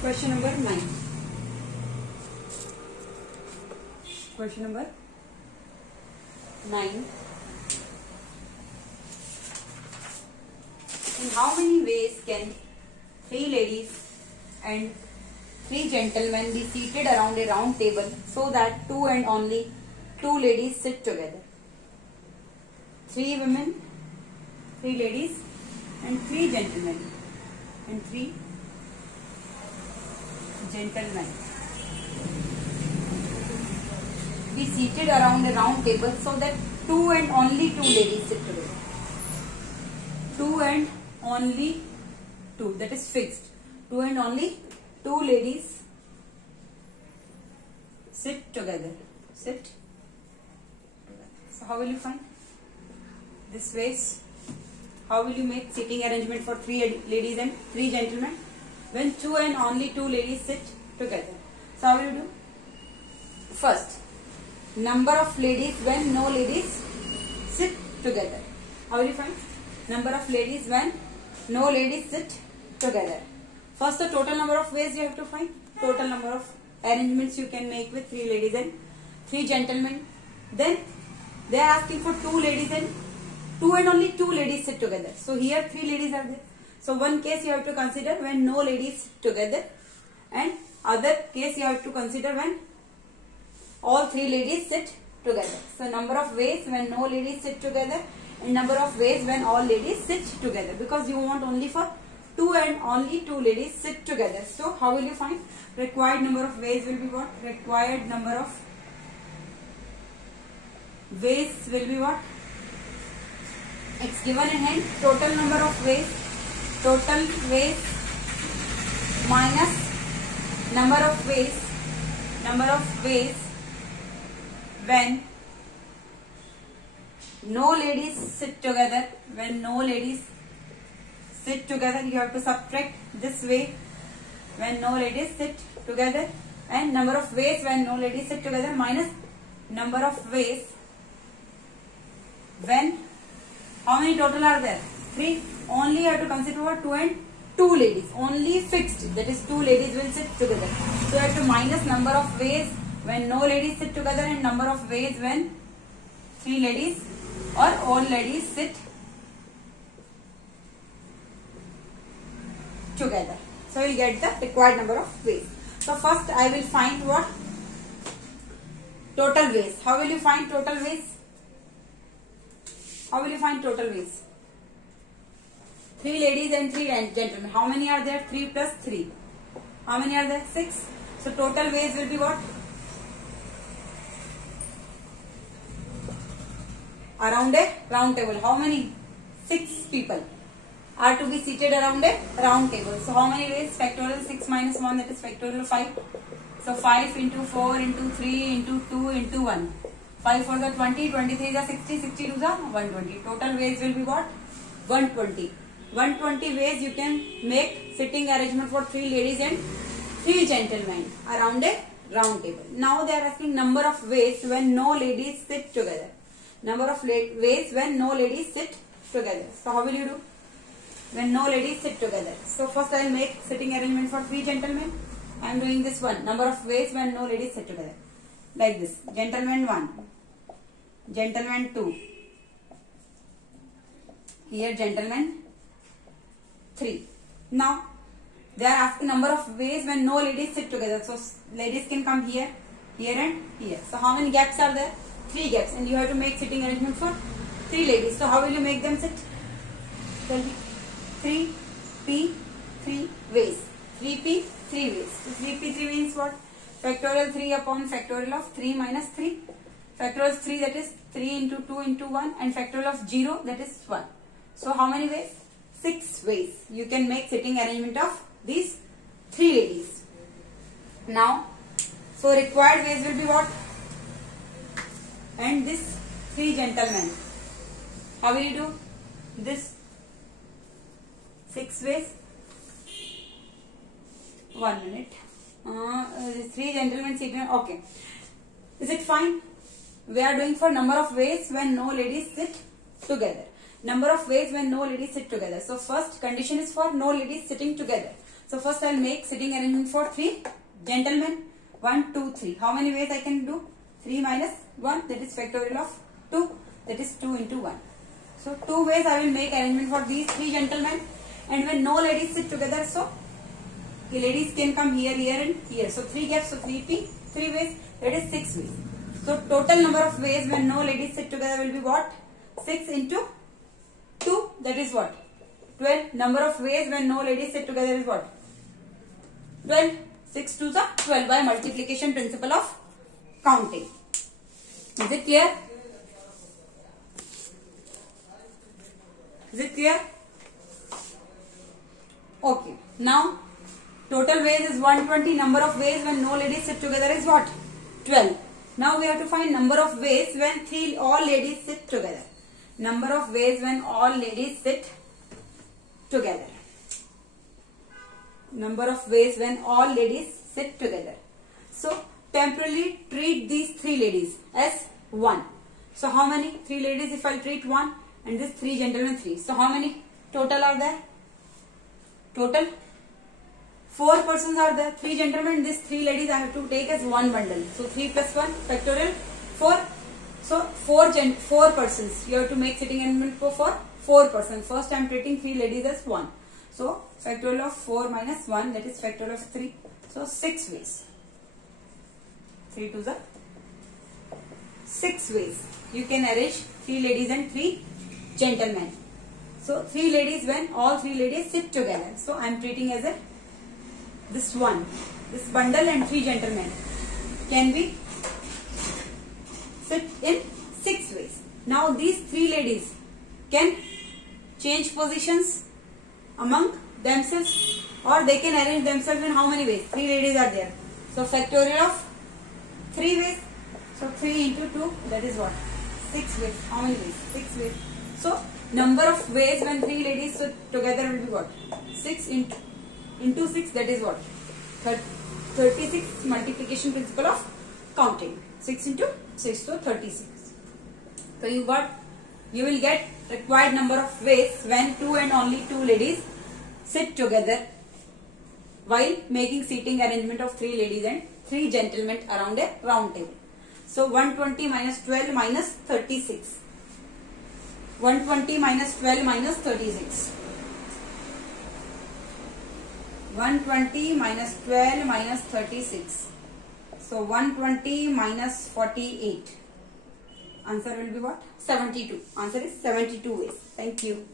Question number 9. Question number 9. In how many ways can 3 ladies and 3 gentlemen be seated around a round table so that 2 and only 2 ladies sit together? 3 women, 3 ladies and 3 gentlemen and 3 gentlemen be seated around a round table so that 2 and only 2 ladies sit together. 2 and only 2, that is fixed. 2 and only 2 ladies sit together. Sit. So how will you find this ways? How will you make seating arrangement for 3 ladies and 3 gentlemen when 2 and only 2 ladies sit together? So how will you do? First, number of ladies when no ladies sit together. How will you find? Number of ladies when no ladies sit together. First, the total number of ways you have to find. Total number of arrangements you can make with 3 ladies and 3 gentlemen. Then they are asking for 2 ladies and 2 and only 2 ladies sit together. So here 3 ladies are there. So one case you have to consider when no ladies sit together, and other case you have to consider when all 3 ladies sit together. So number of ways when no ladies sit together and number of ways when all ladies sit together, because you want only for 2 and only 2 ladies sit together. So how will you find? Required number of ways will be what? Required number of ways will be what? It's given in hand. Total number of ways. Total ways minus number of ways. Number of ways when no ladies sit together. When no ladies sit together, you have to subtract this way when no ladies sit together, and number of ways when no ladies sit together minus number of ways when, how many total are there? 3. Only you have to consider for 2 and 2 ladies. Only fixed, that is 2 ladies will sit together. So you have to minus number of ways when no ladies sit together and number of ways when 3 ladies or all ladies sit together. So you will get the required number of ways. So first I will find what? Total ways. How will you find total ways? How will you find total ways? 3 ladies and 3 gentlemen. How many are there? 3 plus 3. How many are there? 6. So total ways will be what? Around a round table. How many? 6 people are to be seated around a round table. So how many ways? Factorial 6 minus 1, that is factorial 5. So 5 into 4 into 3 into 2 into 1. 5 for the 20, 23 is 60, 60 to the 120. Total ways will be what? 120. 120 ways you can make sitting arrangement for 3 ladies and 3 gentlemen around a round table. Now they are asking number of ways when no ladies sit together. Number of ways when no ladies sit together. So how will you do? When no ladies sit together. So first I will make sitting arrangement for 3 gentlemen. I am doing this one. Number of ways when no ladies sit together. Like this. Gentleman 1. Gentleman 2. Here gentleman 3. Now they are asking number of ways when no ladies sit together. So ladies can come here, here and here. So how many gaps are there? 3 gaps, and you have to make sitting arrangement for 3 ladies. So how will you make them sit? Tell me. 3p 3 ways. 3p 3 ways. So 3p 3 means what? Factorial 3 upon factorial of 3 minus 3. Factorial 3, that is 3 into 2 into 1, and factorial of 0, that is 1. So how many ways? 6 ways you can make sitting arrangement of these 3 ladies. Now, so required ways will be what? And this 3 gentlemen. How will you do? This 6 ways. 1 minute. 3 gentlemen seated. Okay. Is it fine? We are doing for number of ways when no ladies sit together. Number of ways when no ladies sit together. So first condition is for no ladies sitting together. So first I'll make sitting arrangement for 3 gentlemen. 1, 2, 3. How many ways I can do? 3 minus 1, that is factorial of 2, that is 2 into 1. So 2 ways I will make arrangement for these 3 gentlemen. And when no ladies sit together, so the ladies can come here, here and here. So 3 gaps, so 3 ways, that is 6 ways. So total number of ways when no ladies sit together will be what? 6 into 2, that is what? 12. Number of ways when no ladies sit together is what? 12. 6 to the 12 by multiplication principle of counting. Is it clear? Is it clear? Okay. Now, total ways is 120. Number of ways when no ladies sit together is what? 12. Now we have to find number of ways when all ladies sit together. Number of ways when all ladies sit together. Number of ways when all ladies sit together. So, temporarily treat these 3 ladies as 1. So, how many? 3 ladies if I treat 1 and this 3 gentlemen 3. So, how many total are there? Total 4 persons are there. 3 gentlemen, these 3 ladies I have to take as 1 bundle. So, 3 plus 1 factorial 4. So, 4 persons. You have to make sitting arrangement for 4 persons. First I am treating 3 ladies as 1. So, factorial of 4 minus 1, that is factorial of 3. So, 6 ways. 3 to the 6 ways. You can arrange 3 ladies and 3 gentlemen. So, 3 ladies when all 3 ladies sit together. So, I am treating as this bundle and 3 gentlemen can be sit in 6 ways. Now, these 3 ladies can change positions among themselves or they can arrange themselves in how many ways? 3 ladies are there. So, factorial of 3 ways. So, 3 into 2, that is what? 6 ways. How many ways? 6 ways. So, number of ways when 3 ladies sit together will be what? 6 into 6, that is what? 36 multiplication principle of counting. 6 into 6, so 36. So, you will get required number of ways when 2 and only 2 ladies sit together while making seating arrangement of 3 ladies and 3 gentlemen around a round table. So 120 minus 12 minus 36. 120 minus 12 minus 36. 120 minus 12 minus 36. So 120 minus 48. Answer will be what? 72. Answer is 72 ways. Thank you.